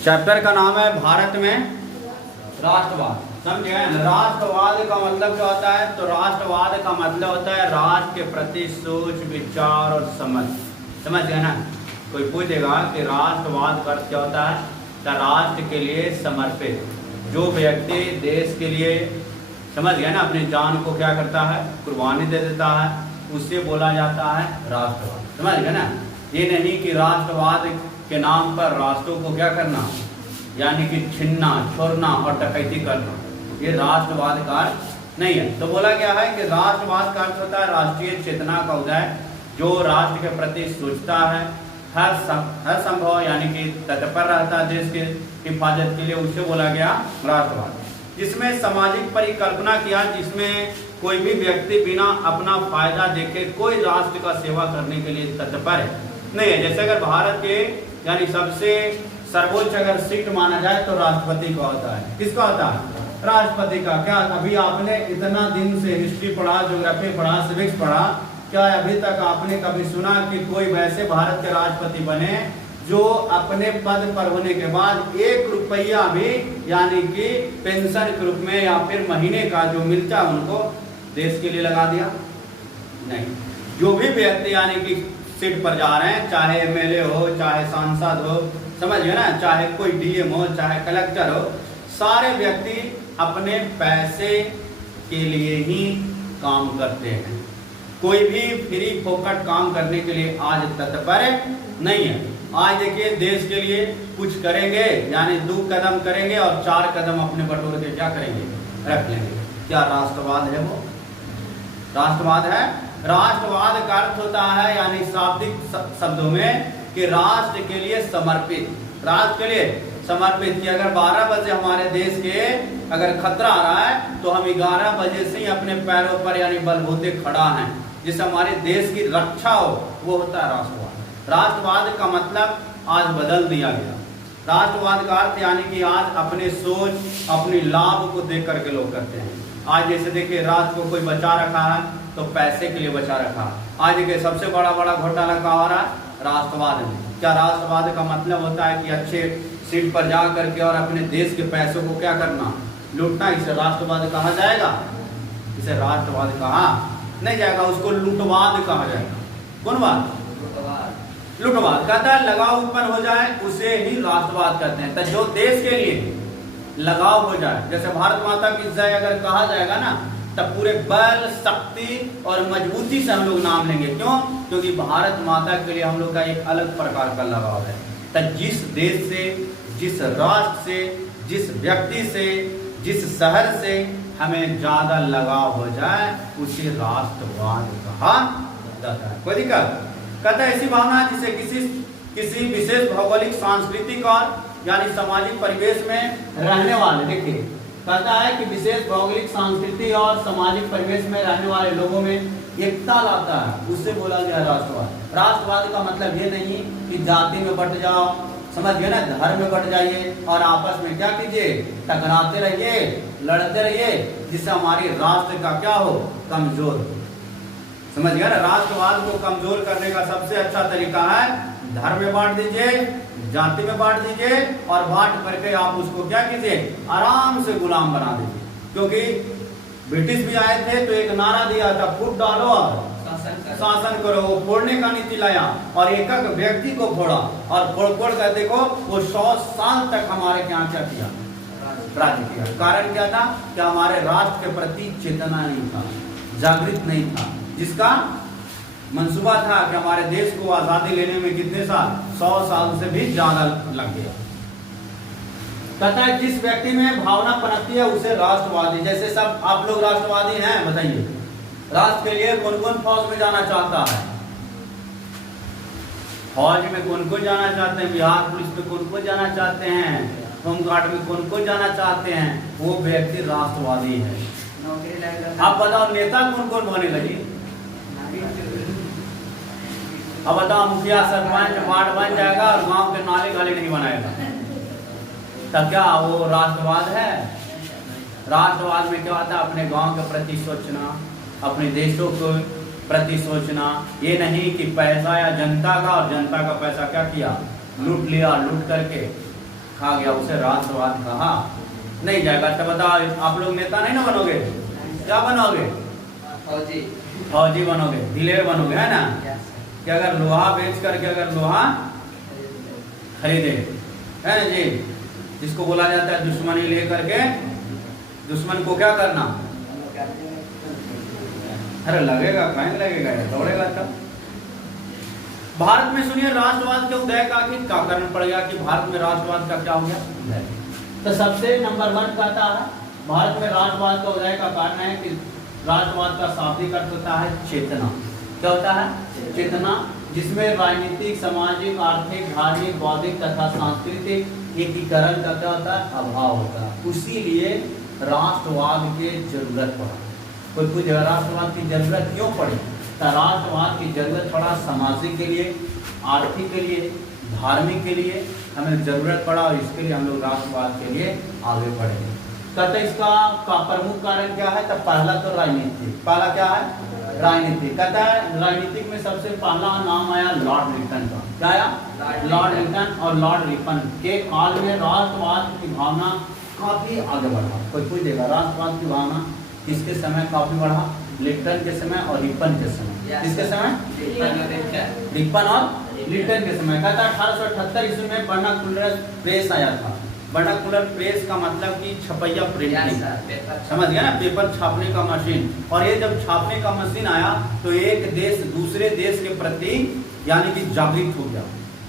Chapter का नाम है भारत में राष्ट्रवाद। समझे? राष्ट्रवाद का मतलब क्या होता है? तो राष्ट्रवाद का मतलब होता है राष्ट्र के प्रति सोच, विचार और समझ। समझ गए ना? कोई पूछेगा कि राष्ट्रवाद का अर्थ क्या होता है, तो राष्ट्र के लिए समर्पित जो व्यक्ति देश के लिए, समझ गए ना, अपनी जान को क्या करता है, कुर्बानी दे देता है, उससे बोला जाता है राष्ट्रवाद। समझ गए ना? ये नहीं कि राष्ट्रवाद के नाम पर राष्ट्रों को क्या करना, यानी कि छीनना, छोड़ना और डकैती करना, ये राष्ट्रवाद का अर्थ नहीं है। तो बोला गया है कि राष्ट्रवाद का अर्थ होता है राष्ट्रीय चेतना का उदय, जो राष्ट्र के प्रति सोचता है, हर संभव यानी कि तत्पर रहता है देश के हिफाजत के लिए, उसे बोला गया राष्ट्रवाद। जिसमें सामाजिक परिकल्पना किया, जिसमें कोई भी व्यक्ति बिना अपना फायदा देखे कोई राष्ट्र का सेवा करने के लिए तत्पर नहीं है। जैसे अगर भारत के यानी सबसे सर्वोच्च अगर सीट माना जाए तो राष्ट्रपति का होता है। किसका होता है? राष्ट्रपति का। क्या अभी आपने इतना दिन से हिस्ट्री पढ़ा, ज्योग्राफी पढ़ा, सिविक्स पढ़ा, क्या अभी तक आपने कभी सुना कि कोई वैसे भारत के राष्ट्रपति बने जो अपने पद पर होने के बाद 1 रुपया भी यानी कि पेंशन के रूप में या फिर महीने का जो मिलता है उनको देश के लिए लगा दिया? नहीं। जो भी व्यक्ति यानी कि सीट पर जा रहे हैं, चाहे एमएलए हो, चाहे सांसद हो, समझ गए ना, चाहे कोई डीएम हो, चाहे कलेक्टर हो, सारे व्यक्ति अपने पैसे के लिए ही काम करते हैं। कोई भी फ्री फोकट काम करने के लिए आज तत्पर नहीं है। आज देखिए देश के लिए कुछ करेंगे यानी 2 कदम करेंगे और 4 कदम अपने बटोर के क्या करेंगे, रख लेंगे। क्या राष्ट्रवाद है वो? राष्ट्रवाद है। राष्ट्रवाद का अर्थ होता है यानी शाब्दिक शब्दों में कि राष्ट्र के लिए समर्पित, राष्ट्र के लिए समर्पित। कि अगर 12 बजे हमारे देश के अगर खतरा आ रहा है तो हम 11 बजे से ही अपने पैरों पर यानी बलबूते खड़ा हैं, जिससे हमारे देश की रक्षा हो, वो होता है राष्ट्रवाद। राष्ट्रवाद का मतलब आज बदल दिया गया। राष्ट्रवाद का अर्थ यानी कि आज अपने सोच, अपनी लाभ को देख करके लोग करते हैं। आज जैसे देखिए राष्ट्र को कोई बचा रखा है तो पैसे के लिए बचा रखा। आज देखिए सबसे बड़ा घोटाला कहाँ हो रहा है? राष्ट्रवाद में। क्या राष्ट्रवाद का मतलब होता है कि अच्छे सीट पर जा करके और अपने देश के पैसों को क्या करना, लूटना? इसे राष्ट्रवाद कहा जाएगा? इसे राष्ट्रवाद कहा नहीं जाएगा, उसको लूटवाद कहा जाएगा। कौन बात? लूटवाद। कहता है लगाव उत्पन्न हो जाए उसे ही राष्ट्रवाद कहते हैं। तो जो देश के लिए लगाव हो जाए, जैसे भारत माता की जय अगर कहा जाएगा ना, तब पूरे बल, शक्ति और मजबूती से हम लोग नाम लेंगे। क्यों? क्योंकि भारत माता के लिए हम लोग का एक अलग प्रकार का लगाव है। तो जिस देश से, जिस राष्ट्र से, जिस व्यक्ति से, जिस शहर से हमें ज्यादा लगाव हो जाए उसे राष्ट्रवाद कहा जाता है। कोई दिक्कत? कहता है ऐसी भावना जिसे किसी विशेष भौगोलिक, सांस्कृतिक और यानी सामाजिक परिवेश में रहने वाले, देखिए कहता है कि विशेष भौगोलिक, सांस्कृतिक और सामाजिक परिवेश में रहने वाले लोगों में एकता लाता है, उससे बोला गया राष्ट्रवाद। राष्ट्रवाद का मतलब ये नहीं कि जाति में बट जाओ, समझ गए ना, धर्म में बट जाइए और आपस में क्या कीजिए, टकराते रहिए, लड़ते रहिए, जिससे हमारी राष्ट्र का क्या हो, कमजोर हो। समझ गया ना? राष्ट्रवाद को कमजोर करने का सबसे अच्छा तरीका है धर्म में बांट दीजिए, जाति में बांट दीजिए और बांट करके आप उसको क्या कीजिए, आराम से गुलाम बना दीजिए। क्योंकि ब्रिटिश भी आए थे तो एक नारा दिया था, फूट डालो और शासन करो। वो फोड़ने का नीति लाया और एक एक व्यक्ति को फोड़ा और फोड़ कर देखो वो 100 साल तक हमारे क्या किया, राज्य किया। कारण क्या था? कि हमारे राष्ट्र के प्रति चेतना नहीं था, जागृत नहीं था, जिसका मंसूबा था कि हमारे देश को आजादी लेने में कितने साल, 100 साल से भी ज्यादा लग गया। कहता है जिस व्यक्ति में भावना पनपती है उसे राष्ट्रवादी। जैसे सब आप लोग राष्ट्रवादी हैं, बताइए राष्ट्र के लिए कौन कौन फौज में जाना चाहता है? फौज में कौन कौन जाना चाहते हैं? बिहार पुलिस में कौन कौन जाना चाहते हैं? होमगार्ड में कौन कौन जाना चाहते हैं? वो व्यक्ति राष्ट्रवादी है। आप बताओ नेता कौन कौन होने लगी? अब बताओ मुखिया, सरपंच, वार्ड बन जाएगा और गांव के नाले गाले नहीं बनाएगा, तब क्या वो राष्ट्रवाद है? राष्ट्रवाद में क्या आता है? अपने गांव के प्रति सोचना, अपने देशों को प्रति सोचना। ये नहीं कि पैसा या जनता का, और जनता का पैसा क्या किया, लूट लिया, लूट करके खा गया, उसे राष्ट्रवाद कहा नहीं जाएगा। तो बताओ आप लोग नेता नहीं ना बनोगे, क्या बनोगे? फौजी बनोगे, दिलेर बनोगे, है ना? कि अगर लोहा बेच करके अगर लोहा खरीदे, है ना जी, जिसको बोला जाता है दुश्मनी ले करके दुश्मन को क्या करना? अरे लगेगा, कहीं लगेगा, दौड़ेगा तब। भारत में सुनिए राष्ट्रवाद के उदय का आखिर क्या कारण पड़ गया कि भारत में राष्ट्रवाद का क्या हो गया? तो सबसे नंबर 1 कहता है भारत में राष्ट्रवाद का उदय का कारण है कि राष्ट्रवाद का शाब्दिक अर्थ होता है चेतना। क्या होता है? चेतना, जिसमें राजनीतिक, सामाजिक, आर्थिक, धार्मिक, बौद्धिक तथा सांस्कृतिक एकीकरण का क्या होता है? अभाव होता है। उसीलिए राष्ट्रवाद की जरूरत पड़ा। कोई पूछेगा राष्ट्रवाद की जरूरत क्यों पड़ी? तो राष्ट्रवाद की जरूरत पड़ा सामाजिक के लिए, आर्थिक के लिए, धार्मिक के लिए हमें जरूरत पड़ा और इसके लिए हम लोग राष्ट्रवाद के लिए आगे बढ़े। कहते इसका प्रमुख कारण क्या है? तो पहला तो राजनीति। पहला क्या है? राजनीति। कहता है राजनीतिक में सबसे पहला नाम आया लॉर्ड रिपन का। क्या आया? Lord Ripon. और लॉर्ड रिपन के काल में राष्ट्रवाद की भावना काफी आगे बढ़ा। कोई पूछेगा राष्ट्रवाद की भावना किसके समय काफी बढ़ा? लिप्टन के समय और रिपन के समय। किसके समय? रिपन और लिप्टन के समय। कहता है 1878 ईस्वी में वर्नाक्युलर प्रेस आया था। वर्नाक्युलर प्रेस का मतलब कि छपैया प्रिंटिंग, समझ गया ना, पेपर छापने का मशीन। और ये जब छापने का मशीन आया तो एक देश दूसरे देश के प्रति यानी कि जागृत हो गया,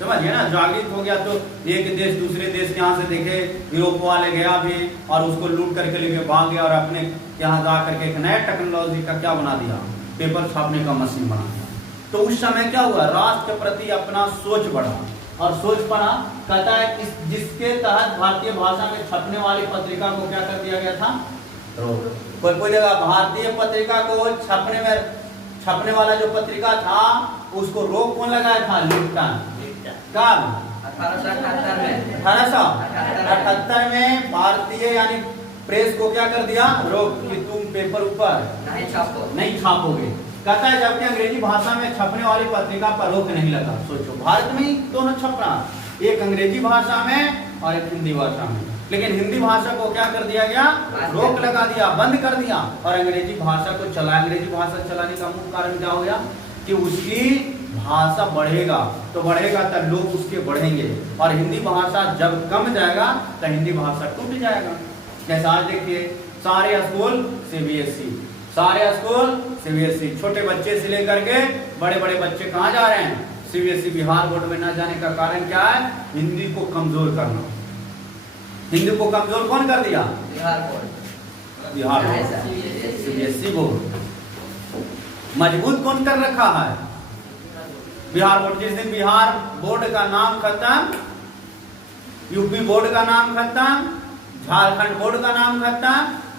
समझ गया ना, जागृत हो गया। तो एक देश दूसरे देश के यहाँ से देखे, यूरोप वाले गया भी और उसको लूट करके लेके भाग गया और अपने यहाँ जा करके एक नया टेक्नोलॉजी का क्या बना दिया? पेपर छापने का मशीन बना दिया। तो उस समय क्या हुआ? राष्ट्र के प्रति अपना सोच बढ़ा और सोच पड़ा। कहता है जिसके तहत भारतीय भाषा में छपने वाली पत्रिका को क्या कर दिया गया था? कोई जगह भारतीय पत्रिका को छपने वाला जो पत्रिका था उसको रोक कौन लगाया था? लिप्टन। कब? 1878 में भारतीय यानी प्रेस को क्या कर दिया? रोक कि तुम पेपर ऊपर नहीं छापोगे। कहता है जबकि अंग्रेजी भाषा में छपने वाली पत्रिका पर रोक नहीं लगा। सोचो भारत में ही दोनों छप रहा, एक अंग्रेजी भाषा में और एक हिंदी भाषा में। लेकिन हिंदी भाषा को क्या कर दिया गया? रोक लगा दिया, बंद कर दिया और अंग्रेजी भाषा को चला। अंग्रेजी भाषा चलाने का मुख्य कारण क्या हो गया? कि उसकी भाषा बढ़ेगा तो बढ़ेगा तब लोग उसके बढ़ेंगे, और हिंदी भाषा जब कम जाएगा तो हिंदी भाषा टूट जाएगा। जैसा आज देखिए सारे स्कूल सीबीएसई, सारे स्कूल सीबीएसई, छोटे बच्चे से लेकर के बड़े बड़े बच्चे कहाँ जा रहे हैं? सीबीएसई बिहार बोर्ड में न जाने का कारण क्या है? हिंदी को कमजोर करना। हिंदी को कमजोर कौन कर दिया? Bihar board, CBSE board. मजबूत कौन कर रखा है? बिहार बोर्ड। जिस दिन बिहार बोर्ड का नाम खत्म, यूपी बोर्ड का नाम खत्म, झारखंड बोर्ड का नाम खत्म,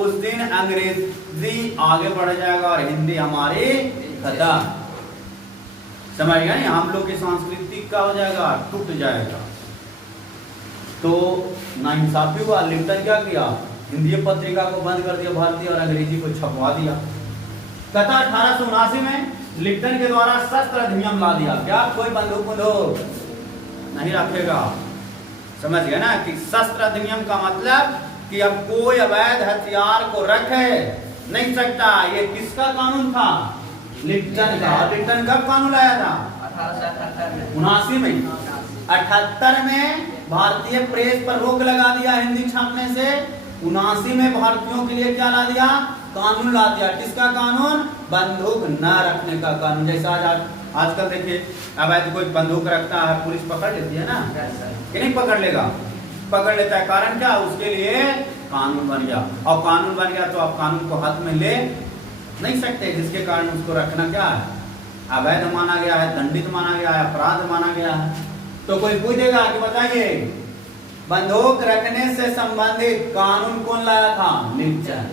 उस दिन अंग्रेजी आगे बढ़ जाएगा और हिंदी हमारी खत्म। समझ गया नहीं? हम लोग की संस्कृति का हो जाएगा, टूट जाएगा। तो नाइंसाफी हुआ। लिप्टन क्या किया? हिंदी पत्रिका को बंद कर दिया भारतीय और अंग्रेजी को छपवा दिया। कहता 1879 में लिप्टन के द्वारा शस्त्र अधिनियम ला दिया। क्या कोई बंदूक नहीं रखेगा? समझ गया ना कि शस्त्र अधिनियम का मतलब कि अब कोई अवैध हथियार को रख नहीं सकता। ये किसका कानून था? लिप्टन का। लिप्टन कब कानून लाया था? 1879 में। 78 में भारतीय प्रेस पर रोक लगा दिया हिंदी छापने से। 79 में भारतीयों के लिए क्या ला दिया? कानून ला दिया। किसका कानून? बंदूक न रखने का कानून। जैसा आजकल देखिए अवैध कोई बंदूक रखता है, पुलिस पकड़ लेती है ना, कि नहीं पकड़ लेगा? पकड़ लेता है। कारण क्या? उसके लिए कानून बन गया। और कानून बन गया तो आप कानून को हाथ में ले नहीं सकते, जिसके कारण उसको रखना क्या है? अवैध माना गया है, दंडित माना गया है, अपराध माना गया है। तो कोई पूछेगा कि बताइए बंदूक रखने से संबंधित कानून कौन लाया था? लिप्टन।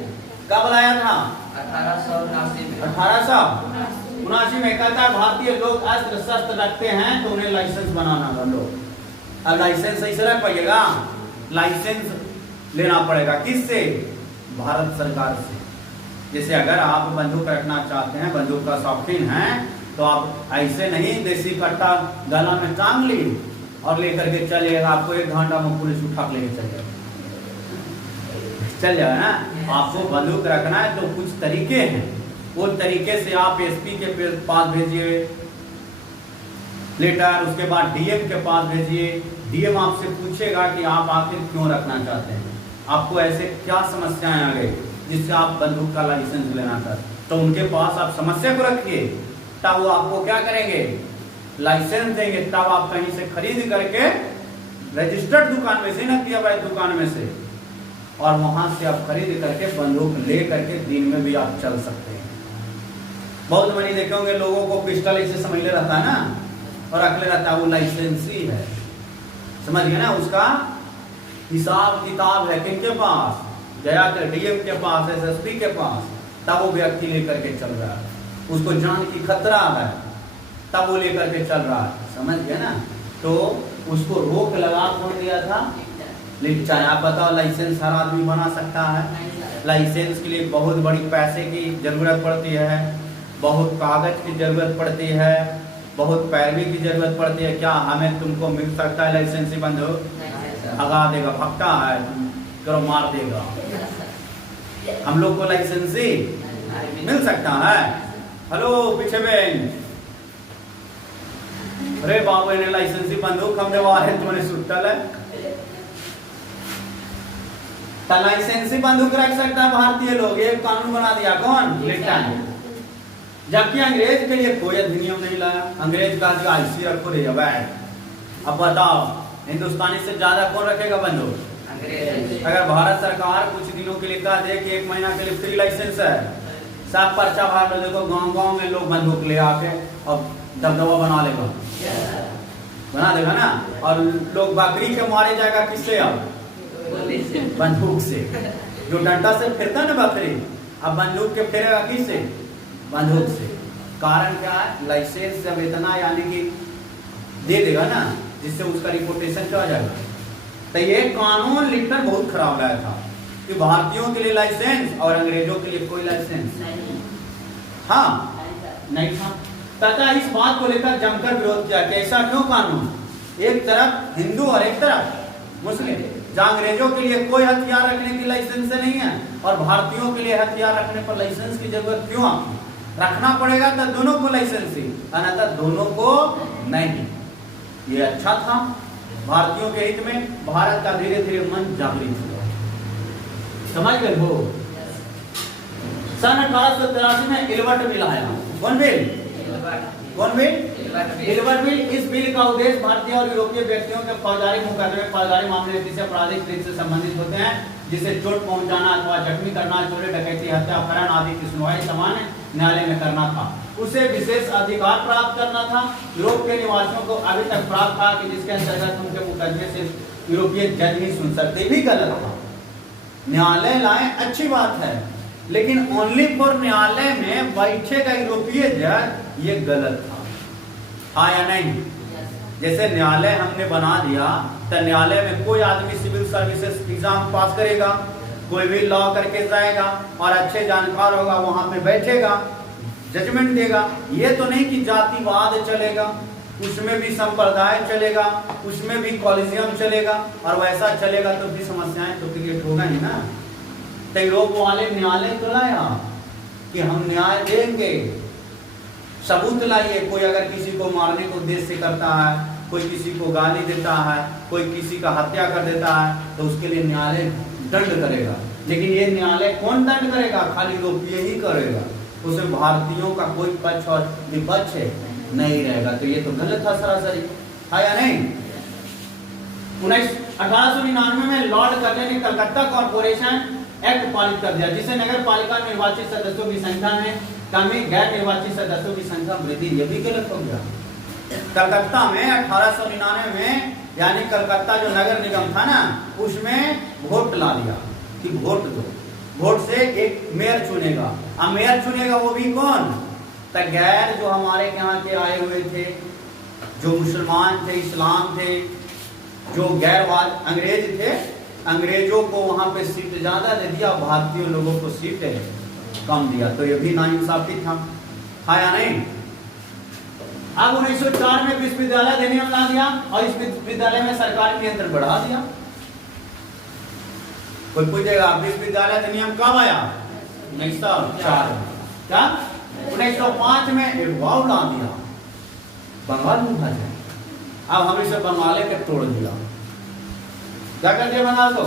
कब लाया था? 1879 में। कहता है भारतीय लोग अस्त्र शस्त्र रखते हैं तो उन्हें लाइसेंस बनाना बंदो। अब लाइसेंस सही से रख पाइएगा? लाइसेंस लेना पड़ेगा। किससे? भारत सरकार से। जैसे अगर आप बंदूक रखना चाहते हैं, बंदूक का शौकीन हैं, तो आप ऐसे नहीं देसी कट्टा गला में टांग ली और लेकर के चलेगा, आपको 1 घंटा में पुलिस उठा के लेके चल जाएगा, चल जाएगा ना। आपको बंदूक रखना है तो कुछ तरीके हैं, वो तरीके से आप एसपी के पास भेजिए लेटर, उसके बाद डीएम के पास भेजिए। डीएम आपसे पूछेगा कि आप आखिर क्यों रखना चाहते हैं, आपको ऐसे क्या समस्याएं आ गई जिससे आप बंदूक का लाइसेंस लेना चाहते हैं, तो उनके पास आप समस्या को रखिए, तब वो आपको क्या करेंगे, लाइसेंस देंगे। तब आप कहीं से खरीद करके रजिस्टर्ड दुकान में से, नकदिया वाली दुकान में से, और वहां से आप खरीद करके बंदूक ले करके दिन में भी आप चल सकते हैं। बहुत मनी देखे होंगे लोगों को पिस्टल ऐसे समझ ले रहता है ना, और रखले रहता है, वो लाइसेंस ही है, समझ गए ना। उसका हिसाब किताब है किनके पास, गया कर डीएम के पास, एसएसपी के पास, तब वो व्यक्ति लेकर के चल रहा है। उसको जान की खतरा है तब वो लेकर के चल रहा है, समझ गए ना। तो उसको रोक लगा कौन दिया था, लेकिन चाहे आप बताओ, लाइसेंस हर आदमी बना सकता है। लाइसेंस के लिए बहुत बड़ी पैसे की जरूरत पड़ती है, बहुत कागज की जरूरत पड़ती है, बहुत पैरवी की जरूरत पड़ती है। क्या हमें तुमको मिल सकता है लाइसेंस ही बंद हो, भगा देगा, भगता है करो मार देगा। हम लोग को लाइसेंस ही मिल सकता है। हेलो पीछे बेंच, अरे बाबू ने लाइसेंस ही बंदूक हम देवा है, तुमने सुटल है, लाइसेंस ही बंदूक रख सकता है भारतीय लोग, ये कानून बना दिया कौन, लिटन। जबकि अंग्रेज के लिए कोई अधिनियम नहीं लाया, अंग्रेज का आईसी रखो रे अब बताओ हिंदुस्तानी से ज्यादा कौन रखेगा बंदूक, अंग्रेज। अगर भारत सरकार कुछ दिनों के लिए कह दे कि 1 महीना के लिए फ्री लाइसेंस है, सब पर्चा भर लो, देखो गांव-गांव में लोग बंदूक ले आके और दबदबा बना लेगा, बना देगा ना। और लोग बकरी के मारे जाएगा किससे, अब बंदूक से। जो डंडा से फिरता ना बकरी, अब बंदूक के फिरेगा किससे, बंदूक से। कारण क्या है, लाइसेंस जब इतना यानी कि दे देगा ना, जिससे उसका रिपोर्टेशन चला जाएगा। तो ये कानून लिखकर बहुत खराब लाया था कि भारतीयों के लिए लाइसेंस और अंग्रेजों के लिए कोई लाइसेंस हाँ नहीं था। तथा इस बात को लेकर जमकर विरोध किया कि ऐसा क्यों कानून, एक तरफ हिंदू और एक तरफ मुस्लिम, जहां अंग्रेजों के लिए कोई हथियार रखने की लाइसेंस नहीं है और भारतीयों के लिए हथियार रखने पर लाइसेंस की जरूरत क्यों आपको रखना पड़ेगा, तो दोनों को लाइसेंस ही, अन्यथा दोनों को नहीं। ये अच्छा था भारतीयों के हित में, भारत का धीरे धीरे मन जागृत हुआ, समझ गए हो। सन 1883 में इल्बर्ट बिल आया, कौन बिल, कौन बिल, इल्बर्ट बिल। इस बिल का उद्देश्य भारतीय और यूरोपीय व्यक्तियों के फौजदारी मुकदमे, फौजदारी मामले किसी आपराधिक कृत्य से संबंधित होते हैं, जिसे चोट पहुंचाना अथवा जख्मी करना, चोरी डकैती, हत्या, अपहरण आदि की सुनवाई सामान्य न्यायालय में करना था। उसे विशेष अधिकार प्राप्त करना था। यूरोप के निवासियों को अभी तक प्राप्त था कि जिसके अंतर्गत उनके मुकदमे से यूरोपीय जज ही सुन सकते, भी गलत था। न्यायालय लाए अच्छी बात है, लेकिन ओनली फॉर न्यायालय में बैठेगा यूरोपीय जज, ये गलत था, हाँ या नहीं। जैसे न्यायालय हमने बना दिया, तो न्यायालय में कोई आदमी सिविल सर्विसेज एग्जाम पास करेगा, कोई भी लॉ करके जाएगा और अच्छे जानकार होगा, वहां पे बैठेगा, जजमेंट देगा। ये तो नहीं कि जातिवाद चलेगा, उसमें भी संप्रदाय चलेगा, उसमें भी कॉलेजियम चलेगा, और वैसा चलेगा तो भी समस्याएं तो क्रिएट होगा ही ना। तो यूरोप वाले न्यायालय तो लाया कि हम न्याय देंगे, सबूत लाइए। कोई अगर किसी को मारने को उद्देश्य से करता है, कोई किसी को गाली देता है, कोई किसी का हत्या कर देता है, तो उसके लिए न्यायालय दंड करेगा। लेकिन ये न्यायालय कौन दंड करेगा, खाली यूरोपीय ही करेगा, उसमें भारतीयों का कोई पक्ष और विपक्ष नहीं रहेगा। तो ये तो गलत था सरासरी, था या नहीं। 1899 में लॉर्ड कर्ने ने कलकत्ता कॉर्पोरेशन एक्ट पारित कर दिया, जिसे नगर पालिका निर्वाचित सदस्यों की संख्या में कमी, गैर निर्वाचित सदस्यों की संख्या वृद्धि, ये भी गलत हो गया। कलकत्ता में 1899 में, यानी कलकत्ता जो नगर निगम था ना, उसमें वोट ला दिया कि वोट दो, वोट से एक मेयर चुनेगा। अब मेयर चुनेगा वो भी कौन, तो गैर जो हमारे यहाँ के आए हुए थे, जो मुसलमान थे, इस्लाम थे, जो गैरवाद अंग्रेज थे, अंग्रेजों को वहां पे सीट ज्यादा दे दिया, भारतीय लोगों को सीट कम दिया। तो ये भी नाइंसाफी था, हाँ या नहीं। अब 1904 में विश्वविद्यालय अधिनियम ला दिया और इस विश्वविद्यालय में सरकारी नियंत्रण बढ़ा दिया। कोई पूछेगा विश्वविद्यालय अधिनियम कब आया? 1904 में। क्या 1905 में एक वाव ला दिया, बंगाल विभाजन। अब हम इसे बंगाले के तोड़ दिया। क्या कर दिया बंगाल को?